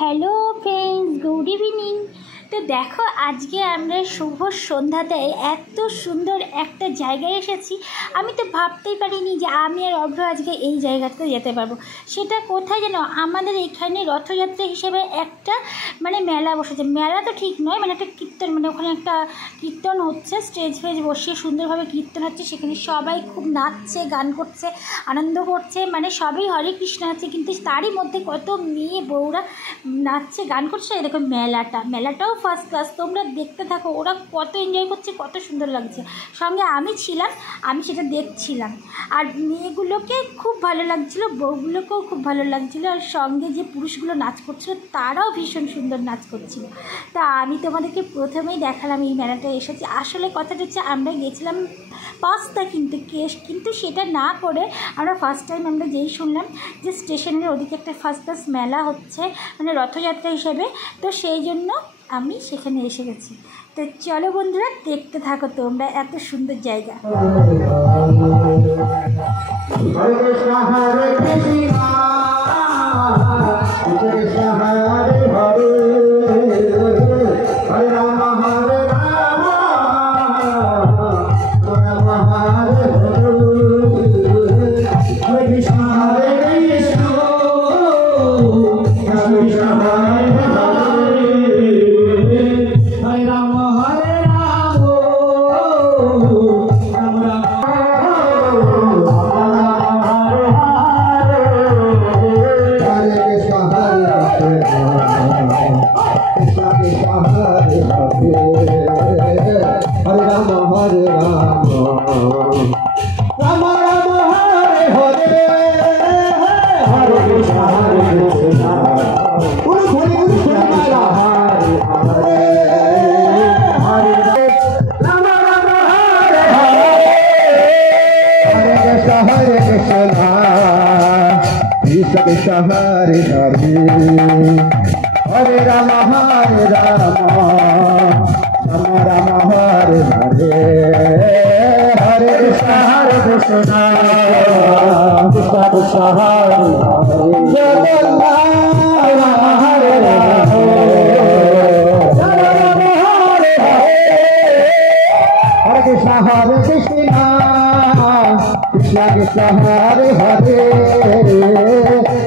Hello friends, good evening. তো দেখো, আজকে আমরা শুভ সন্ধ্যাতে এত সুন্দর একটা জায়গায় এসেছি। আমি তো ভাবতেই পারিনি যে আমি আর অভ্র আজকে এই জায়গাতে যেতে পারবো। সেটা কোথায় যেন, আমাদের এখানে রথযাত্রা হিসেবে একটা মেলা বসেছে। মেলা তো ঠিক নয়, একটা কীর্তন, ওখানে একটা কীর্তন হচ্ছে, স্টেজ ফেজ বসিয়ে সুন্দরভাবে কীর্তন হচ্ছে। সেখানে সবাই খুব নাচছে, গান করছে, আনন্দ করছে, সবই হরে কৃষ্ণ আছে। কিন্তু তারই মধ্যে কত মেয়ে বউরা নাচছে, গান করছে। এরকম মেলাটাও ফার্স্ট ক্লাস। তোমরা দেখতে থাকো, ওরা কত এনজয় করছে, কত সুন্দর লাগছে। সঙ্গে আমি ছিলাম, আমি সেটা দেখছিলাম। আর মেয়েগুলোকে খুব ভালো লাগছিলো, বউগুলোকেও খুব ভালো লাগছিলো। আর সঙ্গে যে পুরুষগুলো নাচ করছিলো তারাও ভীষণ সুন্দর নাচ করছিল। তা আমি তোমাদেরকে প্রথমেই দেখালাম এই মেলাটা এসেছি। আসলে কথাটা হচ্ছে, আমরা গেছিলাম পাস্তা কিন্তু সেটা না করে আমরা ফার্স্ট টাইম আমরা যেই শুনলাম যে স্টেশনের ওদিকে একটা ফার্স্ট ক্লাস মেলা হচ্ছে, রথযাত্রা হিসেবে। তো সেই জন্য আমি সেখানে এসে গেছি। তো চলো বন্ধুরা, দেখতে থাকো তোমরা এত সুন্দর জায়গা। हरे हरे हरे राम राम राम हरे हरे हरे कृष्ण कृष्ण कृष्ण हरे हरे जगन्नाथ हरे हरे हरे कृष्ण कृष्ण कृष्ण हरे हरे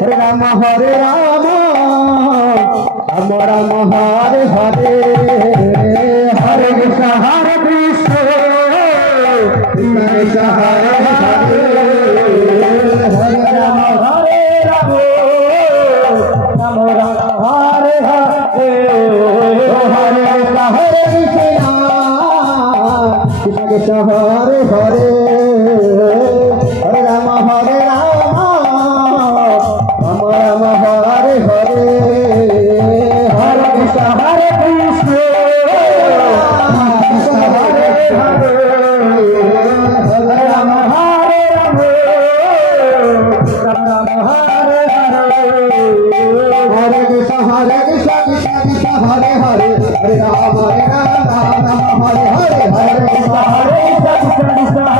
हरे राम हरे राम राम हरे हरे हरे कृष्ण कृष्ण कृष्ण हरे हरे हरे राम हरे राम राम हरे हरे हरे कृष्ण कृष्ण कृष्ण हरे हरे हरे राम हरे राम राम हरे हरे हरे कृष्ण कृष्ण हरे हरे हरे राम हरे राम राम हरे हरे हरे कृष्ण कृष्ण कृष्ण हरे हरे हरे राम राम हरे हरे हरे कृष्ण कृष्ण हरे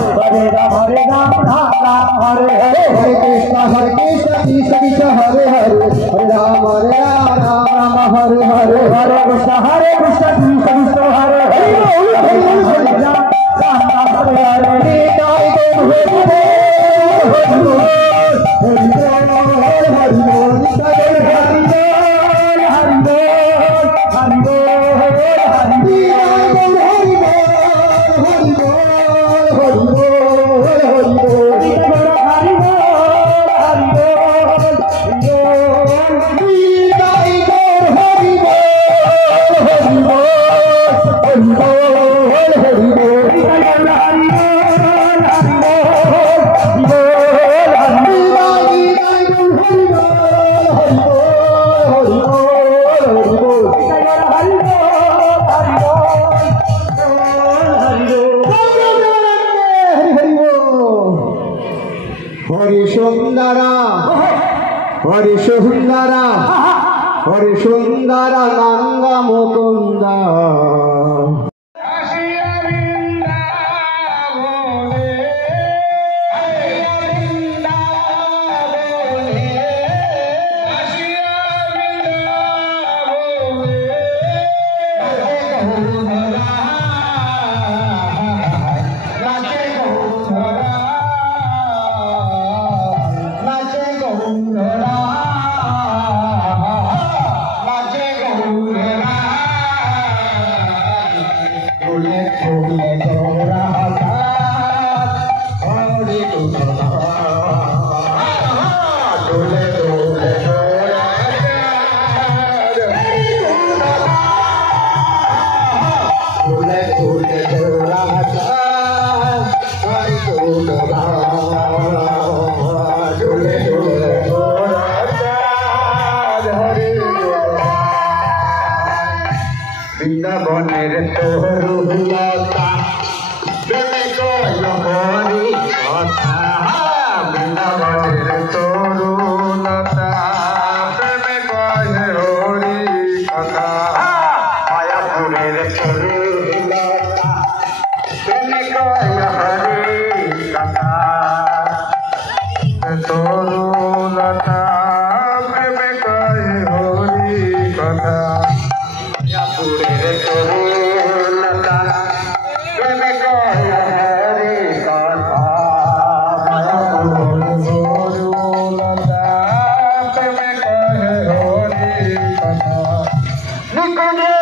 हरे हरे राम राम हरे हरे हरे कृष्ण कृष्ण कृष्ण हरे हरे हरे राम राम हरे हरे हरे कृष्ण कृष्ण कृष्ण हरे हरे हरे राम हरे हरे हरि सुंदरा नंदा मुकुंदा হরে বৃন্দাবনের তরুলতা প্রেমে কয় হরি কথা বৃন্দাবনের তরুলতা প্রেমে কয় হরি কথা মায়াপুরের তরুলতা প্রেমে কয় হরি কথা তরুলতা প্রেমে কয় হরি কথা মায়াপুরের তরুলতা প্রেমে কয় হরি কথা মায়াপুরের তরুলতা প্রেমে কয় হরি কথা নিকুঞ্জে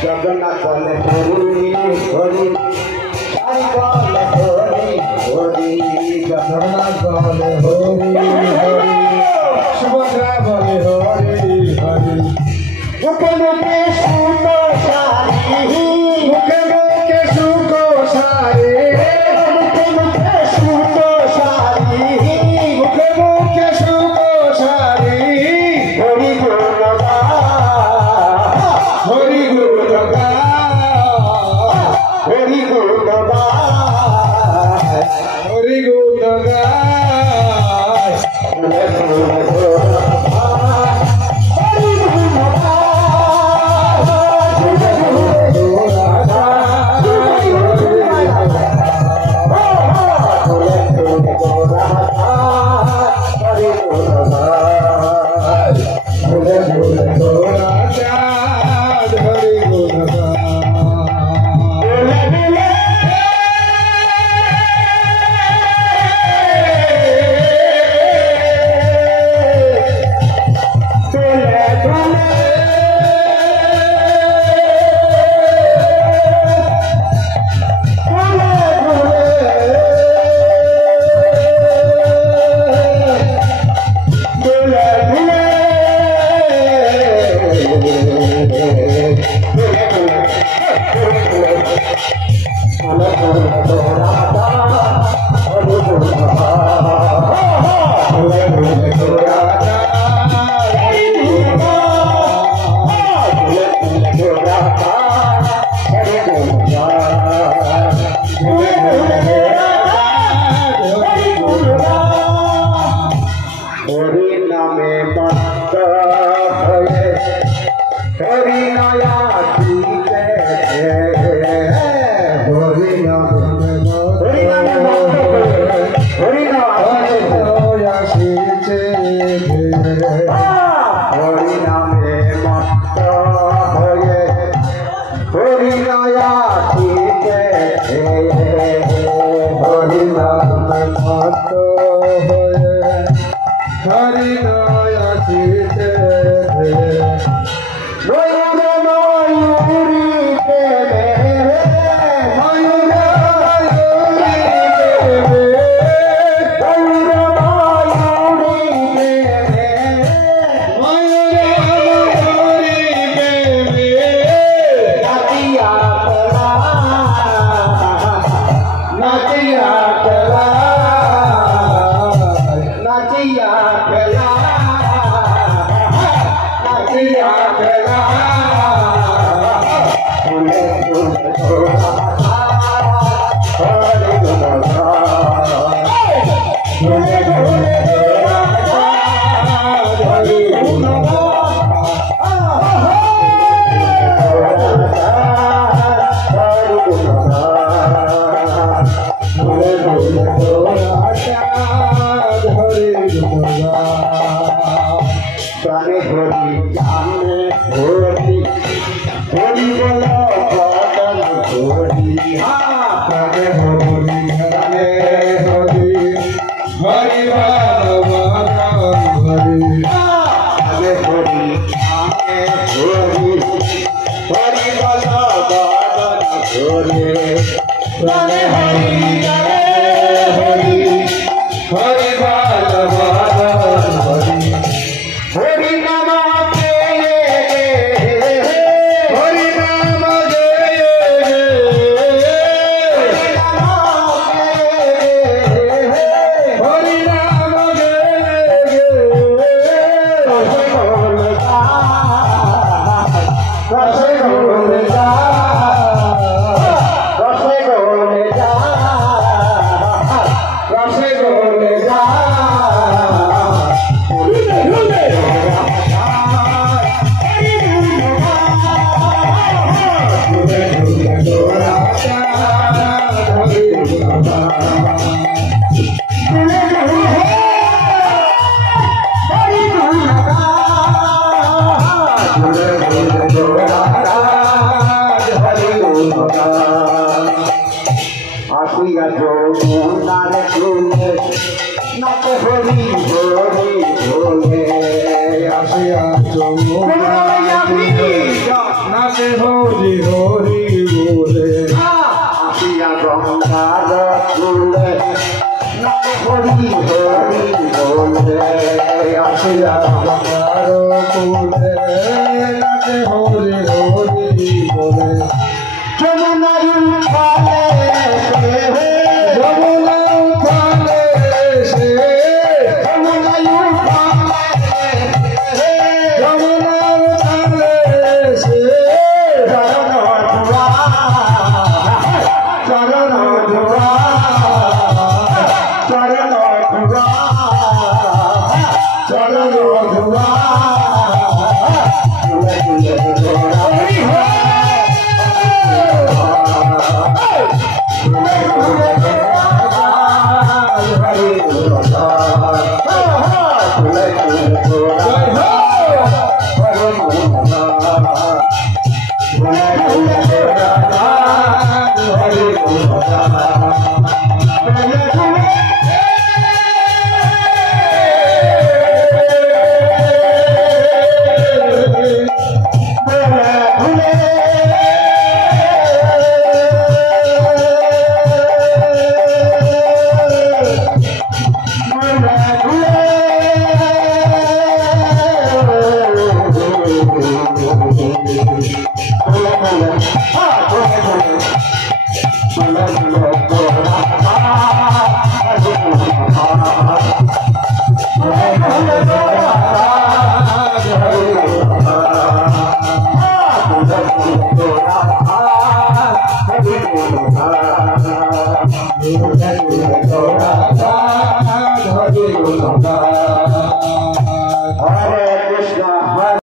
जगन्नाथ बोले हरि हरि साई बोले हरि हरि जगन्नाथ बोले हरि हरि सुभद्रा बोले हरि हरि मुखे मुखे सुको सारी मुखे मुखे सुको सारी मुखे मुखे सुको सारी मुखे मुखे सुको सारी हरि Naciya kala Hare